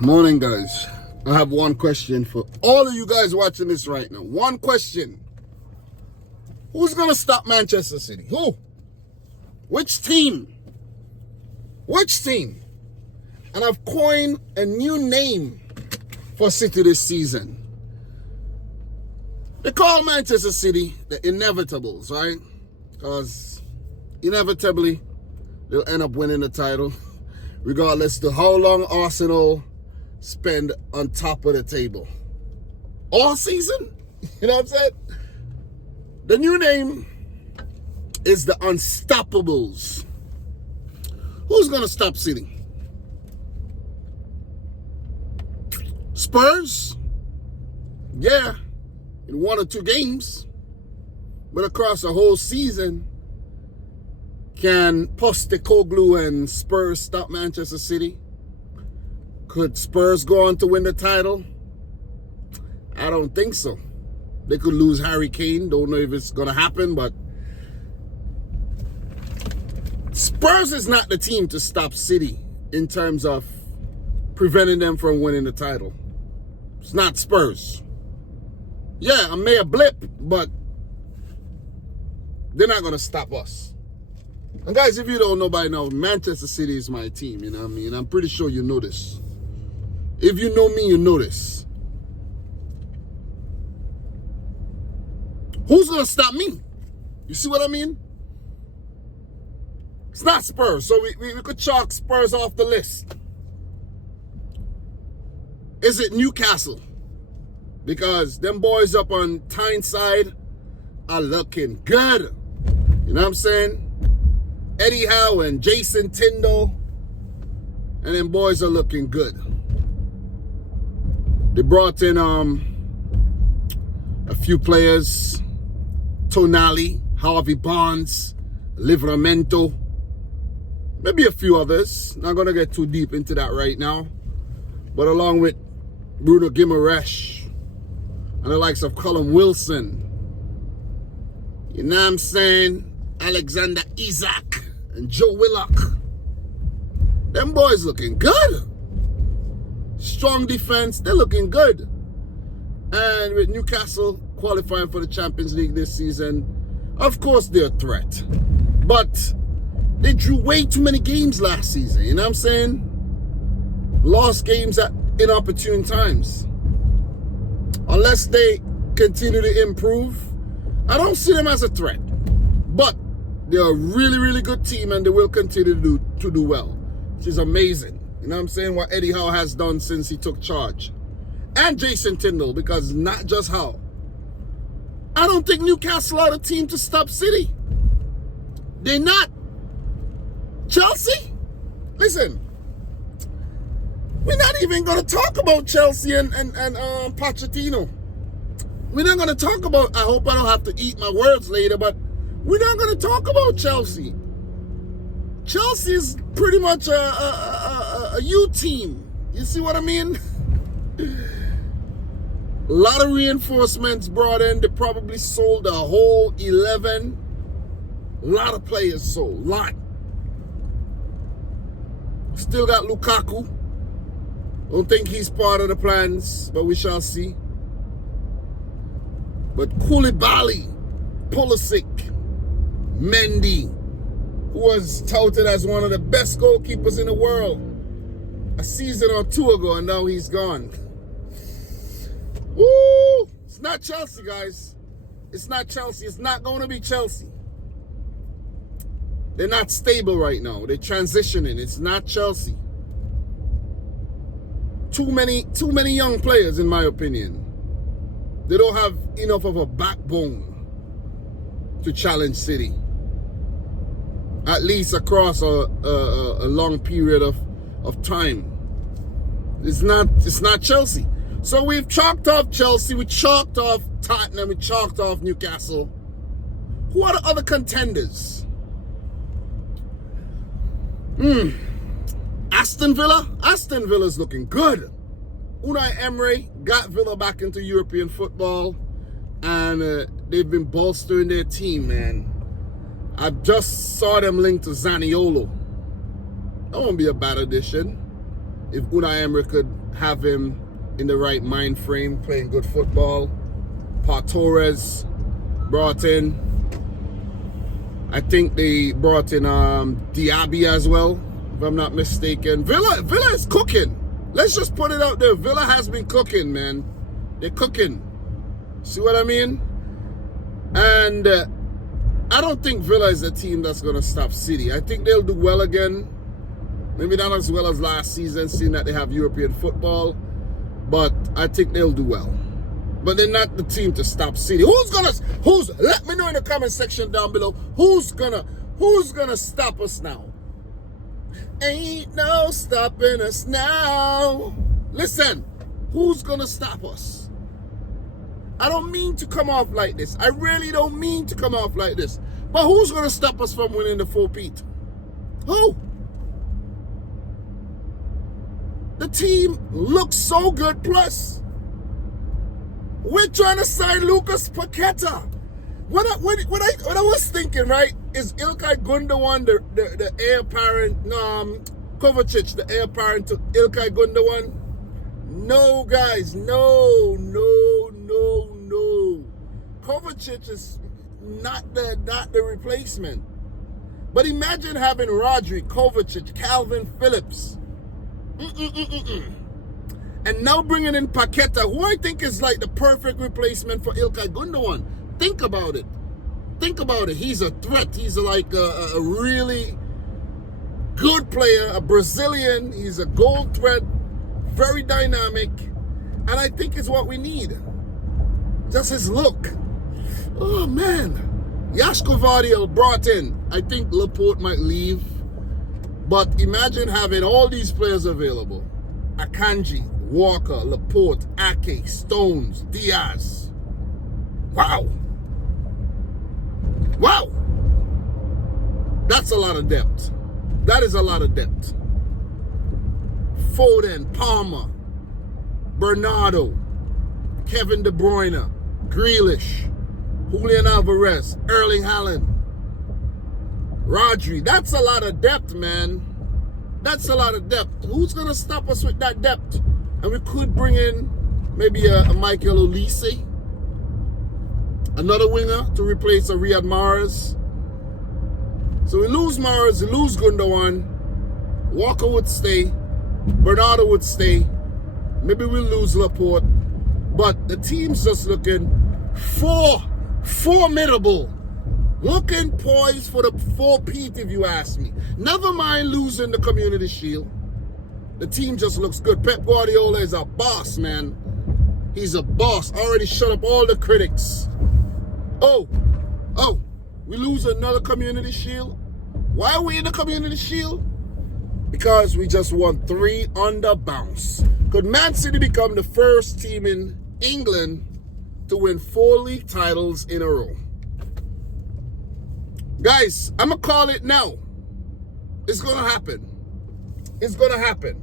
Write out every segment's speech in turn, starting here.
Morning, guys. I have one question for all of you guys watching this right now. One question. Who's going to stop Manchester City? Who? Which team? Which team? And I've coined a new name for City this season. They call Manchester City the Inevitables, right? Because inevitably, they'll end up winning the title, regardless to how long Arsenal spend on top of the table. All season? You know what I'm saying? The new name is the Unstoppables. Who's going to stop City? Spurs? Yeah, in 1 or 2 games. But across a whole season, can Postecoglou and Spurs stop Manchester City? Could Spurs go on to win the title? I don't think so. They could lose Harry Kane. Don't know if it's going to happen, but Spurs is not the team to stop City in terms of preventing them from winning the title. It's not Spurs. Yeah, I may have blip, but they're not going to stop us. And guys, if you don't know by now, Manchester City is my team, you know what I mean? I'm pretty sure you know this. If you know me, you know this. Who's going to stop me? You see what I mean? It's not Spurs, so we could chalk Spurs off the list. Is it Newcastle? Because them boys up on Tyneside are looking good. You know what I'm saying? Eddie Howe and Jason Tyndall, and them boys are looking good. They brought in a few players: Tonali, Harvey Barnes, Livramento, maybe a few others. Not gonna get too deep into that right now. But along with Bruno Guimaraes and the likes of Callum Wilson, you know what I'm saying? Alexander Isak and Joe Willock. Them boys looking good. Strong defense, they're looking good. And with Newcastle qualifying for the Champions League this season, of course they're a threat. But they drew way too many games last season, you know what I'm saying? Lost games at inopportune times. Unless they continue to improve, I don't see them as a threat. But they're a really, really good team, and they will continue to do well, which is amazing. You know what I'm saying? What Eddie Howe has done since he took charge. And Jason Tyndall, because not just Howe. I don't think Newcastle are the team to stop City. They're not. Chelsea? Listen, we're not even going to talk about Chelsea and Pochettino. We're not going to talk about, I hope I don't have to eat my words later, but we're not going to talk about Chelsea. Chelsea is pretty much a U team. You see what I mean? A lot of reinforcements brought in. They probably sold a whole 11. A lot of players sold. Lot. Still got Lukaku. Don't think he's part of the plans, but we shall see. But Koulibaly, Pulisic, Mendy, who was touted as one of the best goalkeepers in the world a season or 2 ago, and now he's gone. Woo! It's not Chelsea, guys. It's not Chelsea. It's not going to be Chelsea. They're not stable right now. They're transitioning. It's not Chelsea. Too many young players, in my opinion. They don't have enough of a backbone to challenge City. At least across a long period of time. It's not Chelsea. So we've chalked off Chelsea, we chalked off Tottenham, we chalked off Newcastle. Who are the other contenders? Aston Villa? Aston Villa's looking good. Unai Emery got Villa back into European football, and they've been bolstering their team, man. I just saw them linked to Zaniolo. That won't be a bad addition. if Unai Emery could have him in the right mind frame, playing good football. Pau Torres brought in. I think they brought in Diaby as well, if I'm not mistaken. Villa is cooking. Let's just put it out there. Villa has been cooking, man. They're cooking. See what I mean? And I don't think Villa is a team that's going to stop City. I think they'll do well again. Maybe not as well as last season, seeing that they have European football. But I think they'll do well. But they're not the team to stop City. Let me know in the comment section down below. Who's gonna stop us now? Ain't no stopping us now. Listen, who's gonna stop us? I don't mean to come off like this. I really don't mean to come off like this. But who's gonna stop us from winning the Four-peat? Who? The team looks so good, plus we're trying to sign Lucas Paqueta. What I was thinking, right, is Ilkay Gundogan the heir apparent, Kovacic the heir apparent to Ilkay Gundogan? No, guys, no. Kovacic is not the replacement. But imagine having Rodri, Kovacic, Calvin Phillips. And now bringing in Paqueta, who I think is like the perfect replacement for Ilkay Gundogan. Think about it. He's a threat. He's like a really good player, a Brazilian. He's a goal threat, very dynamic. And I think it's what we need. Just his look. Oh, man. Jaško Vardiel brought in. I think Laporte might leave. But imagine having all these players available. Akanji, Walker, Laporte, Ake, Stones, Diaz. Wow. That's a lot of depth. That is a lot of depth. Foden, Palmer, Bernardo, Kevin De Bruyne, Grealish, Julian Alvarez, Erling Haaland, Rodri. That's a lot of depth, man. That's a lot of depth. Who's going to stop us with that depth? And we could bring in maybe a Michael Olise, another winger to replace a Riyad Mahrez. So we lose Mahrez, we lose Gundogan. Walker would stay. Bernardo would stay. Maybe we'll lose Laporte. But the team's just looking formidable. Looking poised for the Four-peat, if you ask me. Never mind losing the Community Shield. The team just looks good. Pep Guardiola is a boss, man. He's a boss. Already shut up all the critics. Oh, we lose another Community Shield. Why are we in the Community Shield? Because we just won 3 on the bounce. Could Man City become the first team in England to win 4 league titles in a row? Guys, I'm going to call it now. It's going to happen. It's going to happen.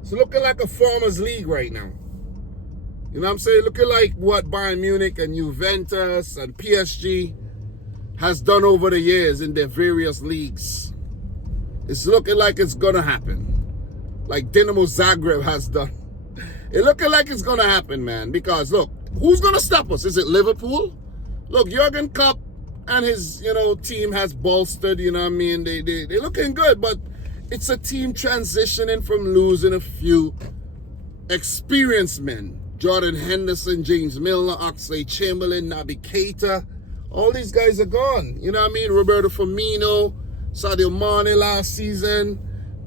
It's looking like a farmers league right now. You know what I'm saying? Looking like what Bayern Munich and Juventus and PSG has done over the years in their various leagues. It's looking like it's going to happen. Like Dinamo Zagreb has done. It's looking like it's going to happen, man. Because, look, who's going to stop us? Is it Liverpool? Look, Jurgen Klopp and his, team has bolstered, They're looking good, but it's a team transitioning from losing a few experienced men. Jordan Henderson, James Milner, Oxlade-Chamberlain, Naby Keita. All these guys are gone. Roberto Firmino, Sadio Mane last season.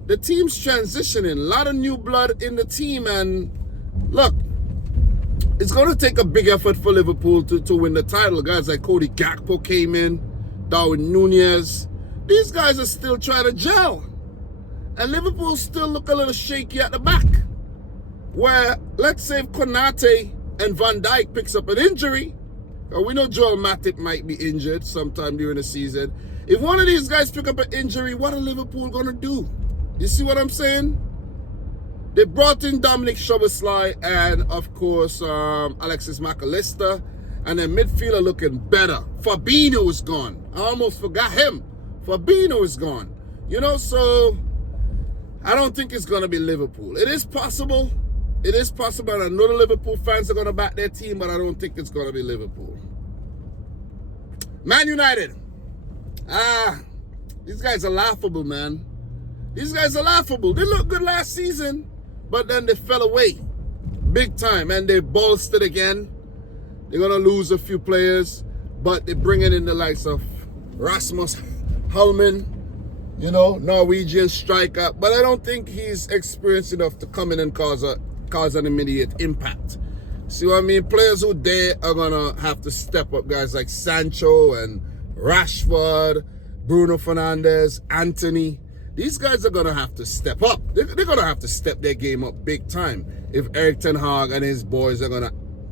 The team's transitioning. A lot of new blood in the team. And look, it's going to take a big effort for Liverpool to win the title. Guys like Cody Gakpo came in, Darwin Nunez. These guys are still trying to gel. And Liverpool still look a little shaky at the back. Where, let's say if Konate and Van Dijk picks up an injury, or we know Joel Matip might be injured sometime during the season. If one of these guys pick up an injury, what are Liverpool going to do? You see what I'm saying? They brought in Dominic Rich and, of course, Alexis McAllister. And their midfielder looking better. Fabinho is gone. I almost forgot him. Fabinho is gone. So I don't think it's going to be Liverpool. It is possible. It is possible. And I know the Liverpool fans are going to back their team, but I don't think it's going to be Liverpool. Man United. These guys are laughable, man. These guys are laughable. They looked good last season, but then they fell away big time, and they bolstered again. They're going to lose a few players, but they're bringing in the likes of Rasmus Hellman, you know, Norwegian striker, but I don't think he's experienced enough to come in and cause an immediate impact. See what I mean? Players who there are going to have to step up, guys like Sancho and Rashford, Bruno Fernandes, Anthony. These guys are going to have to step up. They're going to have to step their game up big time if Erik ten Hag and his boys are going to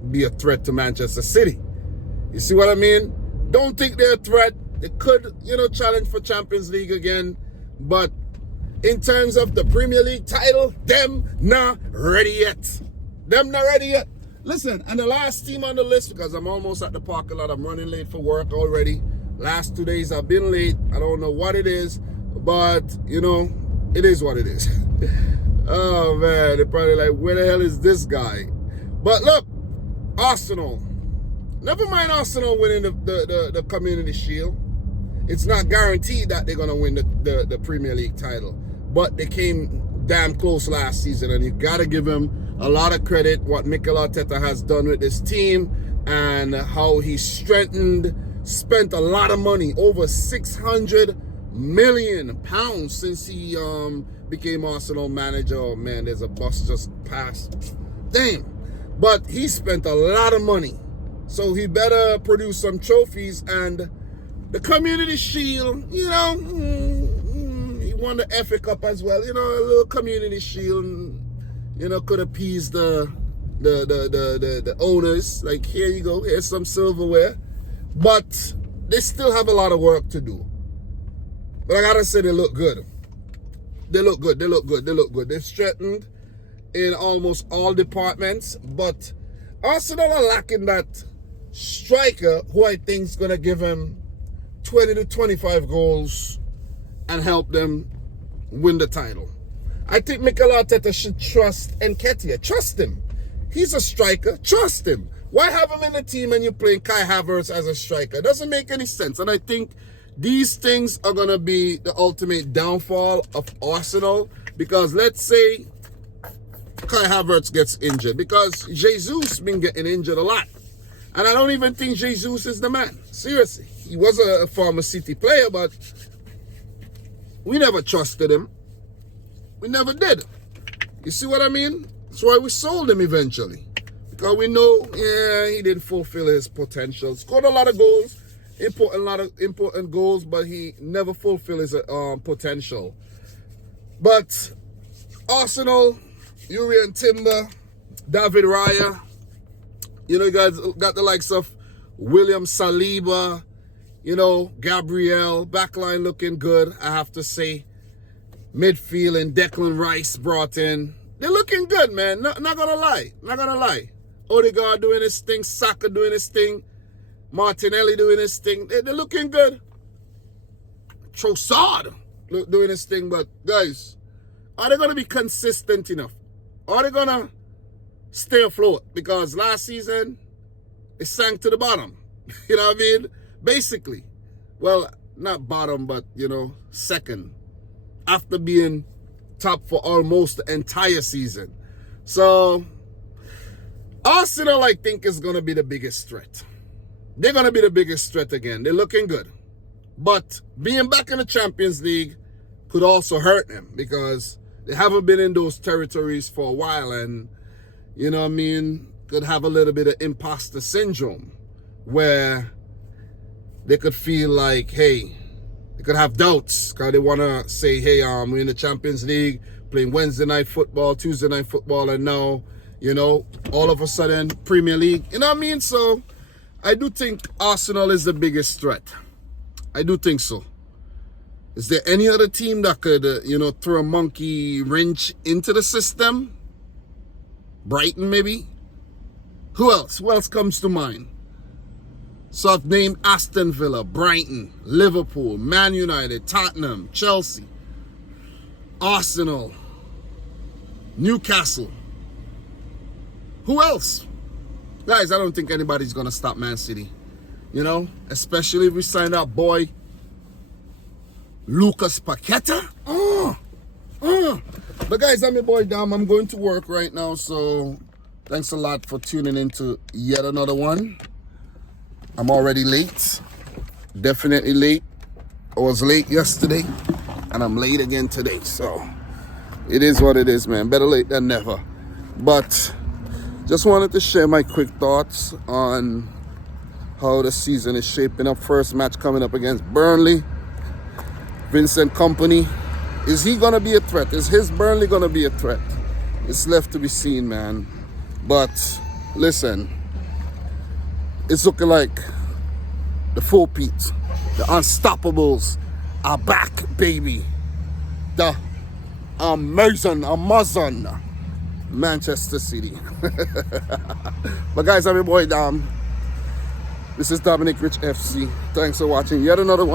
be a threat to Manchester City. You see what I mean? Don't think they're a threat. They could, you know, challenge for Champions League again. But in terms of the Premier League title, them not ready yet. Them not ready yet. Listen, and the last team on the list, because I'm almost at the parking lot. I'm running late for work already. Last 2 days I've been late. I don't know what it is, but, you know, it is what it is. Oh, man. They're probably like, where the hell is this guy? But look, Arsenal. Never mind Arsenal winning the Community Shield. It's not guaranteed that they're going to win the Premier League title. But they came damn close last season, and you got to give him a lot of credit what Mikel Arteta has done with this team and how he strengthened, spent a lot of money, over £600 million since he became Arsenal manager. Oh, man, there's a bus just passed. Damn. But he spent a lot of money. So he better produce some trophies, and the Community Shield, you know, he won the FA Cup as well. You know, a little Community Shield, you know, could appease the owners. Like, here you go, here's some silverware. But they still have a lot of work to do. But I gotta say, they look good. They look good. They look good. They look good. They're strengthened in almost all departments. But Arsenal are lacking that striker who I think is gonna give him 20 to 25 goals and help them win the title. I think Mikel Arteta should trust Nketiah. Trust him. He's a striker. Trust him. Why have him in the team and you're playing Kai Havertz as a striker? It doesn't make any sense. And I think these things are going to be the ultimate downfall of Arsenal, because let's say Kai Havertz gets injured, because Jesus been getting injured a lot. And I don't even think Jesus is the man. Seriously. He was a former City player, but we never trusted him. We never did. You see what I mean? That's why we sold him eventually. Because we know, yeah, he didn't fulfill his potential. Scored a lot of goals, a lot of important goals, but he never fulfilled his potential. But Arsenal, Urian Timber, David Raya, you know, you guys got the likes of William Saliba, you know, Gabriel, backline looking good, I have to say. Midfield and Declan Rice brought in. They're looking good, man. Not gonna lie. Not gonna lie. Odegaard doing his thing, Saka doing his thing, Martinelli doing his thing. They're looking good. Trossard doing his thing, but guys, are they gonna be consistent enough? Are they gonna stay afloat? Because last season, it sank to the bottom. You know what I mean? Basically. Well, not bottom, but, you know, second. After being top for almost the entire season. So, Arsenal, I think, is going to be the biggest threat. They're going to be the biggest threat again. They're looking good. But being back in the Champions League could also hurt them, because they haven't been in those territories for a while, and, you know what I mean, could have a little bit of imposter syndrome where they could feel like, hey, they could have doubts because they want to say, hey, we're in the Champions League, playing Wednesday night football, Tuesday night football, and now, you know, all of a sudden, Premier League. You know what I mean? So, I do think Arsenal is the biggest threat. I do think so. Is there any other team that could, you know, throw a monkey wrench into the system? Brighton, maybe? Who else? Who else comes to mind? So I've named Aston Villa, Brighton, Liverpool, Man United, Tottenham, Chelsea, Arsenal. Newcastle. Who else? Guys, I don't think anybody's going to stop Man City. You know, especially if we sign that boy, Lucas Paqueta. But guys, I'm your boy Dom. I'm going to work right now, so thanks a lot for tuning in to yet another one. I'm already late. Definitely late. I was late yesterday, and I'm late again today. So it is what it is, man. Better late than never. But just wanted to share my quick thoughts on how the season is shaping up. First match coming up against Burnley. Vincent Kompany. Is he going to be a threat? Is his Burnley going to be a threat? It's left to be seen, man. But listen, it's looking like the Four-peat, the Unstoppables are back, baby. The Amazon Manchester City. But guys, I'm your boy Dom. This is Dominic Rich F.C. Thanks for watching yet another one.